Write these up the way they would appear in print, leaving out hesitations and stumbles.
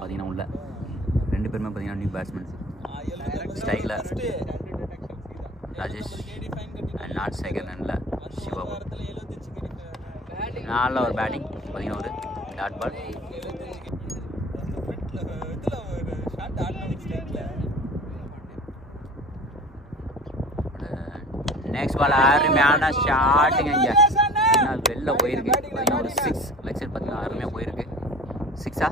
பார்த்தீங்கன்னா உள்ள 2 பேருமே பார்த்தீங்கன்னா நியூ பேட்ஸ்மேன்ஸ். ஸ்ட்ரைக்கில் ராஜேஷ் அண்ட் நாட் செகண்ட் ரனில் சிவாபு. நல்ல ஒரு பேட்டிங் பார்த்தீங்கன்னா ஒரு டாட் பால். நெக்ஸ்ட் பால் அருமையான ஷாட்டுங்க. இங்கே பார்த்தீங்கன்னா வெளில போயிருக்கு. பார்த்தீங்கன்னா ஒரு 6 லெக் சைட் பார்த்தீங்கன்னா அருமையாக போயிருக்கு. 6ஆ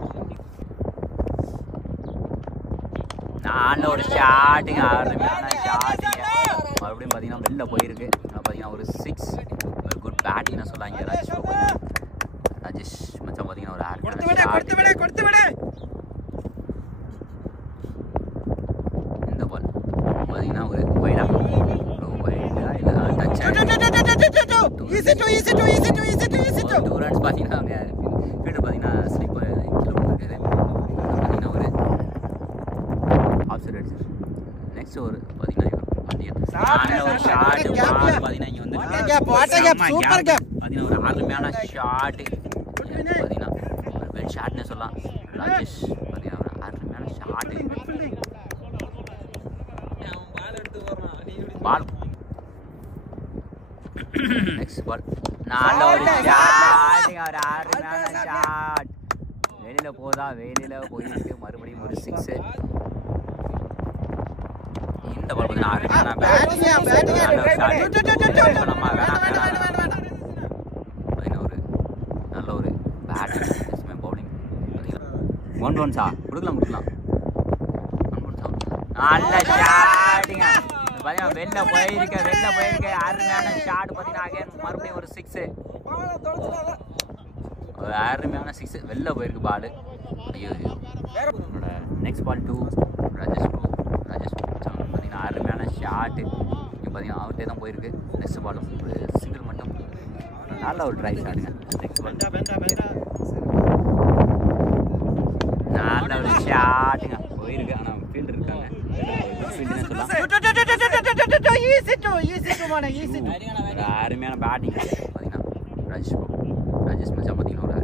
நல்ல ஒரு ஷாட்டுங்க, அருமையான ஷாட்டுங்க. மறுபடியும் பார்த்தீங்கன்னா வெளில போயிருக்கு. பார்த்தீங்கன்னா ஒரு 6 ஒரு குட் பேட்டிங்னு சொல்லாங்க ராஜேஷ் மச்சான். பார்த்தீங்கன்னா ஒரு இந்த பால் பார்த்தீங்கன்னா ஒரு வைடா இல்லை டச் 2 ரன்ஸ் பார்த்தீங்கன்னா அவங்க ஃபீல்டர் பார்த்தீங்கன்னா ஸ்லிப் கீழே போட்டுருக்காரு. பார்த்தீங்கன்னா ஒரு ஆஃப் சைட் அடிச்சு. நெக்ஸ்ட் ஒரு பார்த்தீங்கன்னா ஒரு ஷாட் பார்த்தீங்கன்னா இங்கே வந்து பார்த்தீங்கன்னா ஒரு அருமையான ஷாட்டு. பார்த்தீங்கன்னா ஒரு பெல் ஷாட்னே சொல்லலாம். ராஜேஷ் பார்த்தீங்கன்னா ஒரு அருமையான ஷாட்டு. பால் நெக்ஸ்ட் பால் நல்ல ஒரு ஷாட்டுங்க, ஒரு அருமையான ஷாட். வெளியில் போதா, வெளியில் போயிருக்கு. மறுபடியும் ஒரு 6. இந்த பால் பார்த்தீங்கன்னா அருமையான பார்த்தீங்கன்னா ஒரு நல்ல ஒரு பேட்டிங் பவுலிங். பார்த்தீங்கன்னா 1 கொடுக்கலாம் நல்ல ஷாட்டுங்க. பார்த்தீங்கன்னா வெளில போயிருக்கு அருமையான ஷாட். பார்த்தீங்கன்னா மறுபடியும் ஒரு 6 ஒரு அருமையான 6 வெளில போயிருக்கு பால். ஐயோ நெக்ஸ்ட் பால் 2 ராஜேஷ் பார்த்தீங்கன்னா அருமையான ஷாட்டு. இங்கே பார்த்தீங்கன்னா அவுட்டே தான் போயிருக்கு. நெக்ஸ்ட் பாலும் ஒரு சிங்கிள் மட்டும் நல்ல ஒரு ட்ரை ஷாட்டுங்க. நெக்ஸ்ட் பால் நல்ல ஒரு ஷாட்டுங்க போயிருக்கு. ஆனால் ஃபீல்டு இருக்காங்க அருமையான பேட்டிங். பார்த்தீங்கன்னா ராஜேஷ் மச்சான் பார்த்தீங்கன்னா ஒரு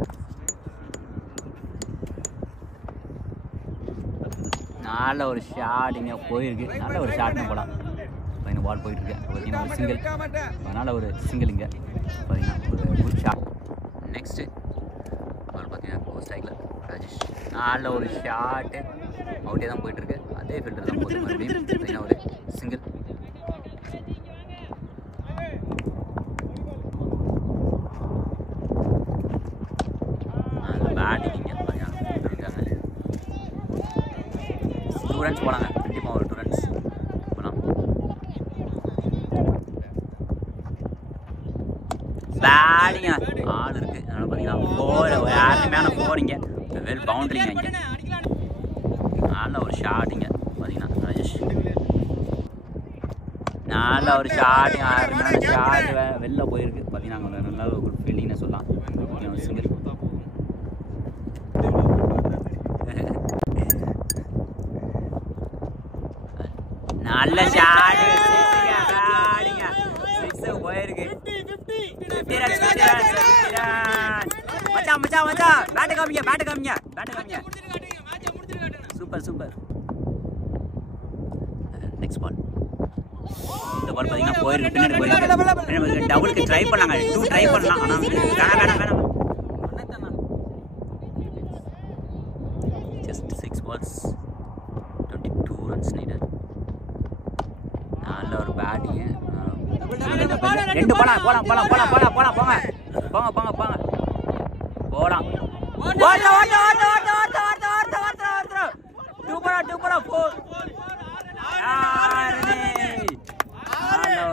நல்ல ஒரு ஷாட்டிங்க போயிருக்கு. நல்ல ஒரு ஷாட்னு போகலாம். பார்த்தீங்கன்னா பால் போயிட்டுருக்கு. பார்த்தீங்கன்னா ஒரு சிங்கிள், அதனால் ஒரு சிங்கிள் இங்கே பார்த்தீங்கன்னா ஒரு குட் ஷாட். நெக்ஸ்ட்டு பால் பார்த்தீங்கன்னா ஸ்ட்ரைக்கில் ராஜேஷ் நல்ல ஒரு ஷாட்டு. அவுட்டே தான் போயிட்டுருக்கு. அதே ஃபீல்டர் தான் போகுது. மறுபடியும் பார்த்தீங்கன்னா ஒரு சிங்கிள். அந்த பேட்டிங் இங்கே பார்த்தீங்கன்னா இருக்காங்க. 2 ரன்ஸ் போடாங்க. கண்டிப்பாக ஒரு 2 ரன்ஸ் போகலாம். பேட்டிங்க ஆள் இருக்குது. அதனால் பார்த்தீங்கன்னா 4 ஒரு அருமையான 4 இங்கே வெல் பவுண்ட்ரிங்க. இங்கே நல்ல ஒரு ஷாட்டுங்க. பார்த்தீங்கன்னா ராஜேஷ் நல்ல ஒரு ஷாட்டுங்க, அருமையான ஷாட் வெளில போயிருக்கு. பார்த்தீங்கன்னா அங்கே நல்ல ஒரு குட் ஃபீல்டிங்னு சொல்லலாம். சிங்கிள் நல்ல ஷாட்டு. 6 போயிருக்கு. 50 ரன்ஸ். மச்சான் பேட்டு காமிங்க. சூப்பர். நெக்ஸ்ட் பால் இந்த பால் பார்த்தீங்கன்னா போயிருக்கு. பின்னாடி போயிருக்கு. டபுளுக்கு ட்ரை பண்ணாங்க. 2 ட்ரை பண்ணலாம். ஆனால் வேணாம். Just 6 balls 22 runs needed. நல்ல ஒரு பேட்டிங்கு. 2 போலாம்.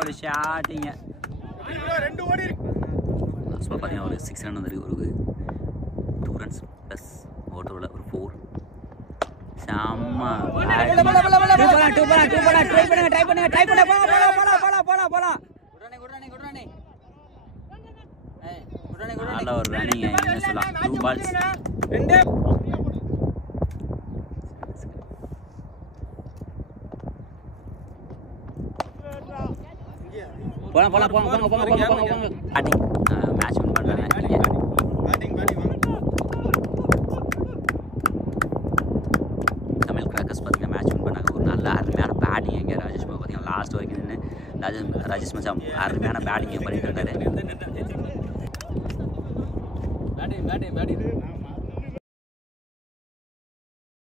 ஒரு ஷாட்டிங்க. பார்த்தீங்கன்னா ஒரு 6 ரன் வந்துருக்கு. ஒரு 2 ரன்ஸ் ப்ளஸ் ஓட்டோவில் ஒரு 4. செம்ம ட்ரை பண்ணுங்க. போலாம். நல்ல ஒரு ரன்னிங். என்ன சொல்லலாம், 2 balls. போங்க. பேட்டிங் மேட்ச் வின் பண்ணுறாங்க. லாஸ்ட் வரைக்கும் நின்று ராஜேஷ் மச்சான் அருமையான பேட்டிங் பண்ணிட்டு இருந்தாரு.